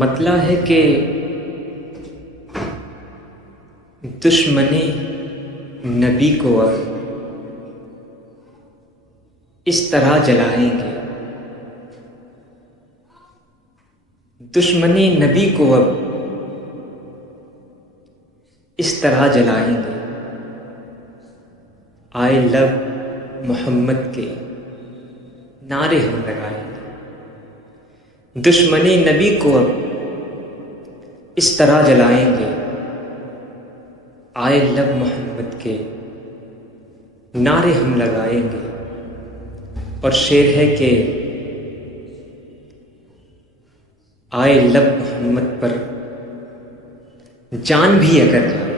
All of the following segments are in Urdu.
مطلع ہے کہ دشمن نبی کو اب اس طرح جلائیں گے، دشمن نبی کو اب اس طرح جلائیں گے، آئے لب محمد کے نعرے ہم لگائیں گے، دشمن نبی کو اب اس طرح جلائیں گے، آئے لب محمد کے نعرے ہم لگائیں گے۔ اور شعر ہے کہ آئے لب محمد پر جان بھی اگر جائے،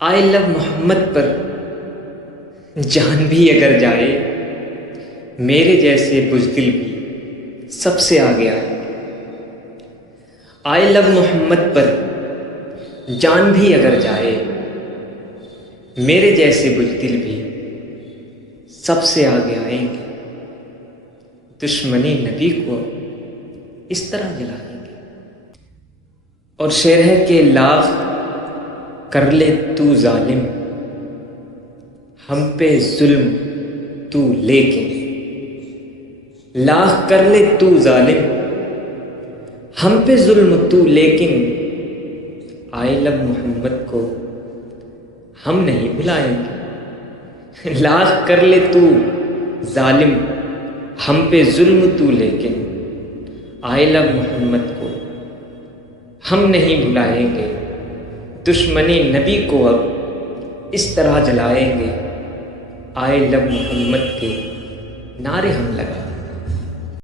آئے لب محمد پر جان بھی اگر جائے، میرے جیسے بزدل بھی سب سے آگے آئے۔ آئے لب محمد پر جان بھی اگر جائے، میرے جیسے بزدل بھی سب سے آگے آئیں گے، دشمن نبی کو اس طرح جلائیں گے۔ اور شعر ہے کہ لاکھ کر لے تو ظالم ہم پہ ظلم تو، لیکن لاکھ کر لے تو ظالم ہم پہ ظلم تو، لیکن آئے لب محمد کو ہم نہیں بھلائیں گے۔ لاکھ کر لے تو ظالم ہم پہ ظلم تو، لیکن آئے لب محمد کو ہم نہیں بھلائیں گے، دشمن نبی کو اب اس طرح جلائیں گے، آئے لب محمد کے نعرے ہم لگائیں گے۔